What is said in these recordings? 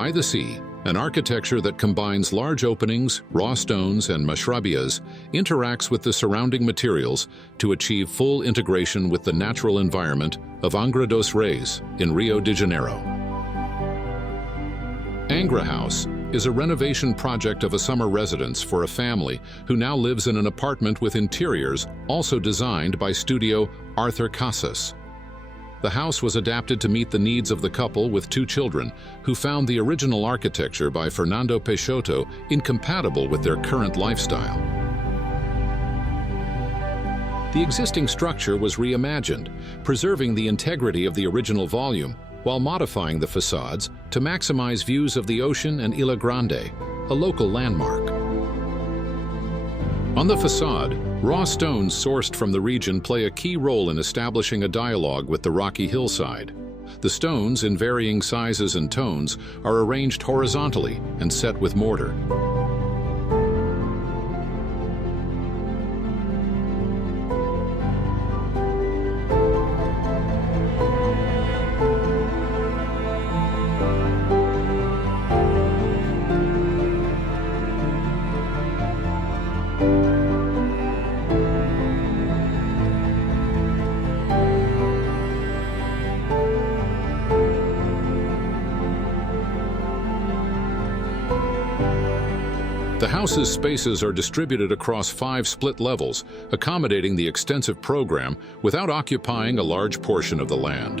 By the sea, an architecture that combines large openings, raw stones, and mashrabias interacts with the surrounding materials to achieve full integration with the natural environment of Angra dos Reis in Rio de Janeiro. Angra House is a renovation project of a summer residence for a family who now lives in an apartment with interiors also designed by Studio Arthur Casas. The house was adapted to meet the needs of the couple with 2 children who found the original architecture by Fernando Peixoto incompatible with their current lifestyle. The existing structure was reimagined, preserving the integrity of the original volume while modifying the facades to maximize views of the ocean and Ilha Grande, a local landmark. On the facade, raw stones sourced from the region play a key role in establishing a dialogue with the rocky hillside. The stones, in varying sizes and tones, are arranged horizontally and set with mortar. The house's spaces are distributed across 5 split levels, accommodating the extensive program without occupying a large portion of the land.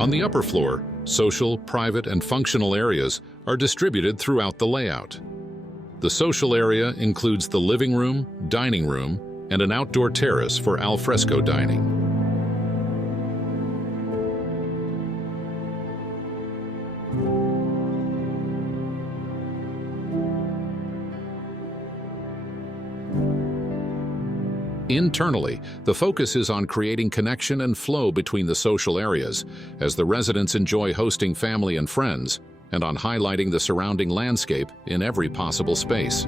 On the upper floor, social, private, and functional areas are distributed throughout the layout. The social area includes the living room, dining room, and an outdoor terrace for al fresco dining. Internally, the focus is on creating connection and flow between the social areas, as the residents enjoy hosting family and friends, and on highlighting the surrounding landscape in every possible space.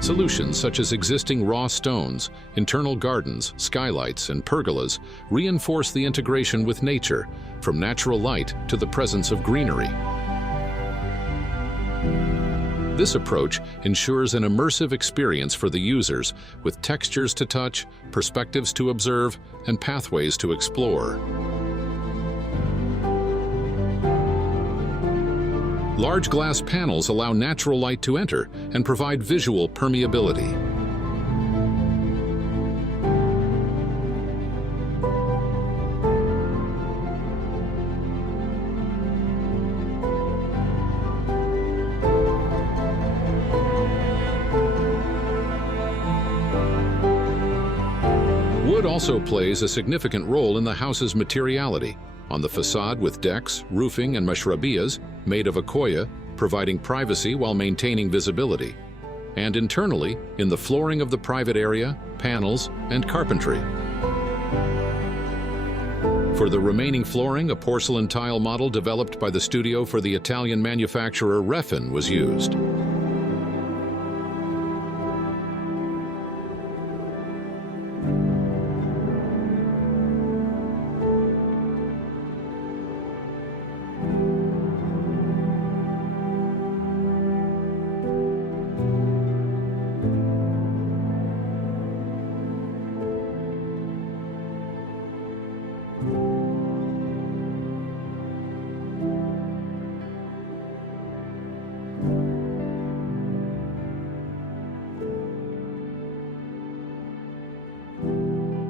Solutions such as existing raw stones, internal gardens, skylights, and pergolas reinforce the integration with nature, from natural light to the presence of greenery. This approach ensures an immersive experience for the users, with textures to touch, perspectives to observe, and pathways to explore. Large glass panels allow natural light to enter and provide visual permeability. Wood also plays a significant role in the house's materiality. On the facade with decks, roofing, and mashrabias made of akoya, providing privacy while maintaining visibility. And internally, in the flooring of the private area, panels, and carpentry. For the remaining flooring, a porcelain tile model developed by the studio for the Italian manufacturer Fran was used.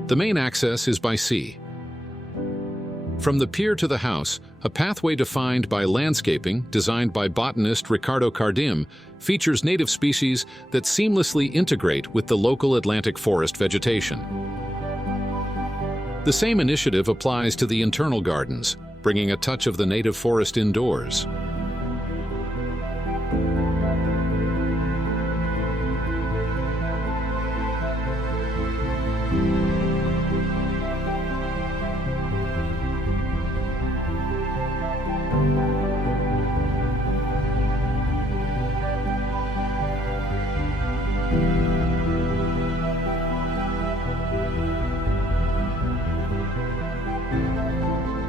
The main access is by sea. From the pier to the house, a pathway defined by landscaping, designed by botanist Ricardo Cardim, features native species that seamlessly integrate with the local Atlantic forest vegetation. The same initiative applies to the internal gardens, bringing a touch of the native forest indoors.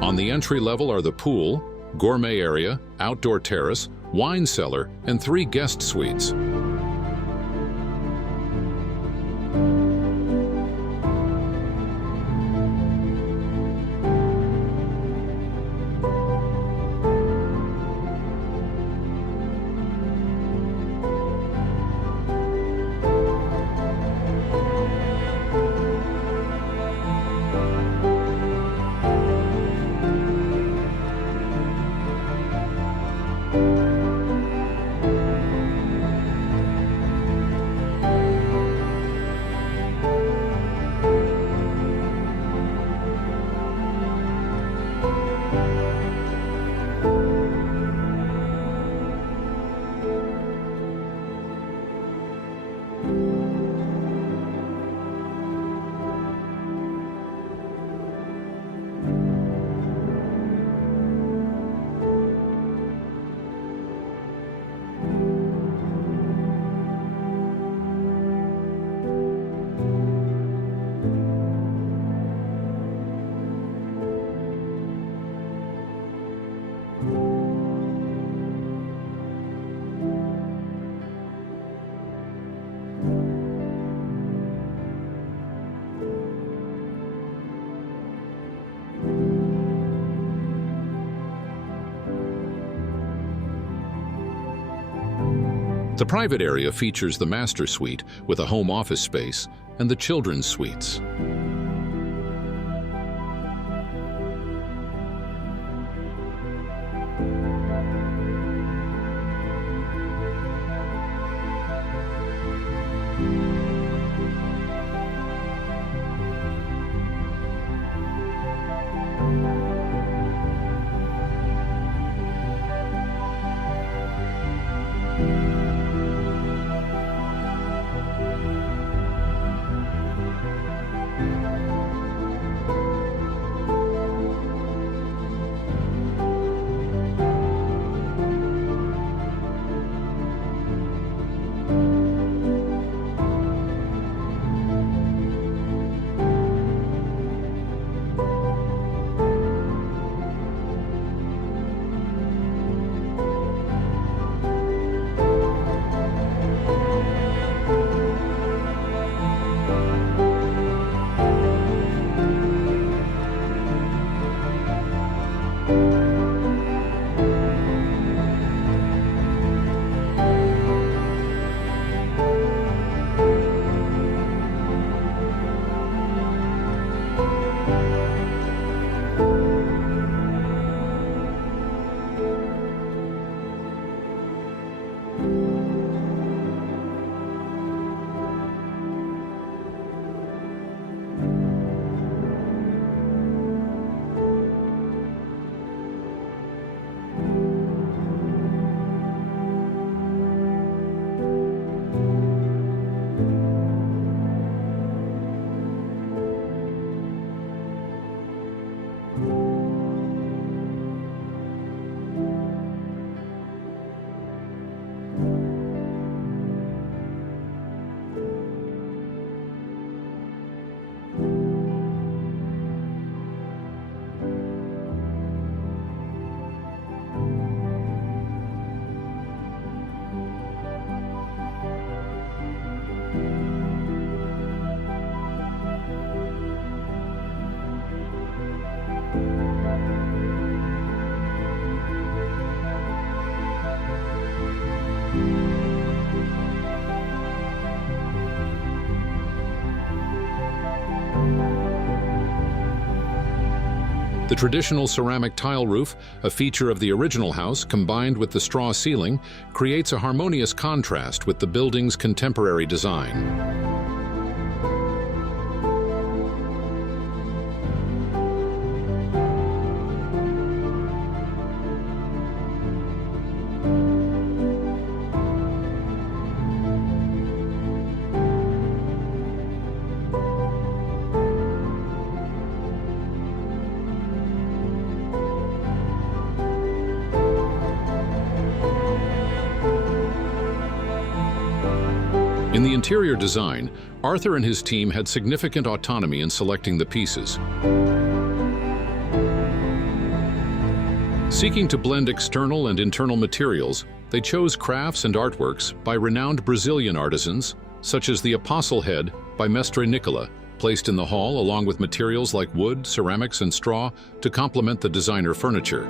On the entry level are the pool, gourmet area, outdoor terrace, wine cellar, and 3 guest suites. The private area features the master suite with a home office space and the children's suites. The traditional ceramic tile roof, a feature of the original house combined with the straw ceiling, creates a harmonious contrast with the building's contemporary design. In the interior design, Arthur and his team had significant autonomy in selecting the pieces. Seeking to blend external and internal materials, they chose crafts and artworks by renowned Brazilian artisans, such as the Apostle Head by Mestre Nicola, placed in the hall along with materials like wood, ceramics, and straw to complement the designer furniture.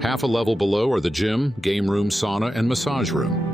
Half a level below are the gym, game room, sauna, and massage room.